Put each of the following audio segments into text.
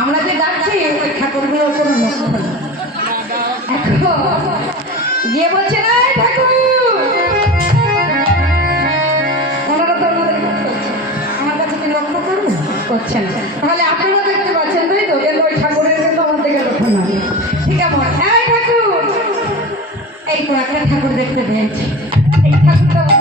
আমরা যে ডাকছি ওই ঠাকুরগুলোর কোনো লক্ষ্য গিয়ে বলছে না ঠাকুর। আমার কাছে কি লক্ষ্য করুন করছেন তাহলে আপনারা দেখতে পাচ্ছেন তাই তো কিন্তু ওই ঠাকুরের কিন্তু আমার দিকে লক্ষ্য না ঠিক আছে এই ঠাকুর এই তো একটা ঠাকুর দেখতে পেয়েছি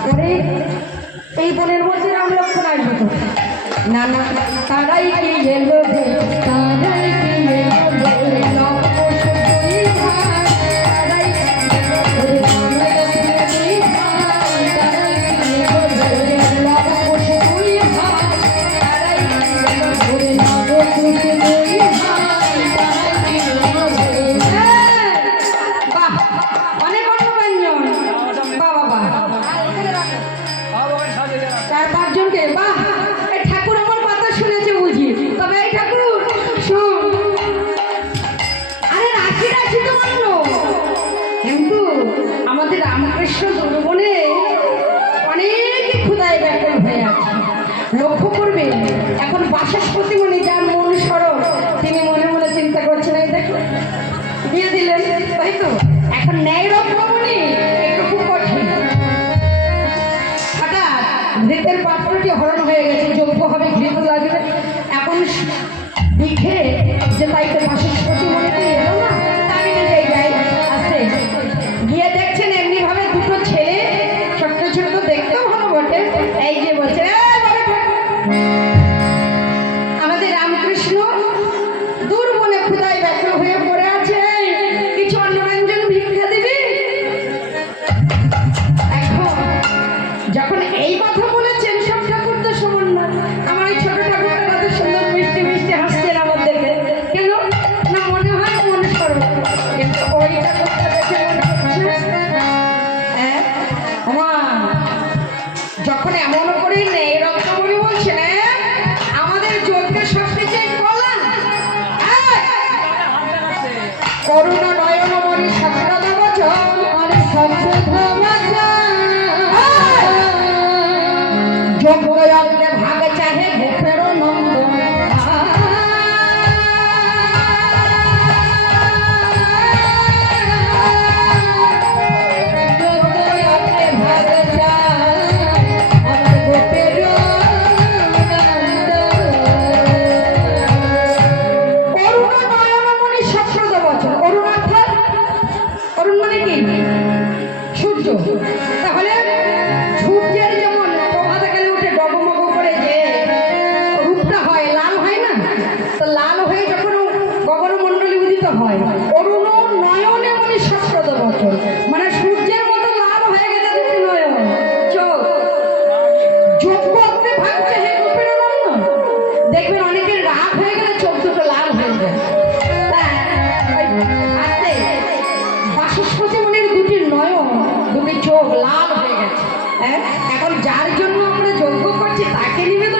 তারপরে এই বনের মধ্যে রাম শোনাই আসবে। তো না না তারাই কি এলো মনে যার মন সরল, তিনি মনে মনে চিন্তা করছেন, এই দেখো, দিয়ে দিলেন, তাই তো? এখন ন্যায় রক্ষমণি একটু খুব কঠিন। হঠাৎ ঘৃতের পাত্রটি হরণ হয়ে গেছে যোগ্য হবে, ঘৃত লাগবে। এখন দেখে যে তাই মনি হয়। অরুণ নয়নে মনি সপ্রদ বচন মানে সূর্যের মতো লাল হয়ে গেছে দুটি নয়ন চোখ। দেখবেন অনেকের রাগ হয়ে গেলে চোখ দুটো লাল হয়ে যায়। বাসস্পতি মনের দুটি নয়ন দুটি চোখ লাল হয়ে গেছে। হ্যাঁ? এখন যার জন্য আমরা যজ্ঞ করছি, তাকে নিবেদন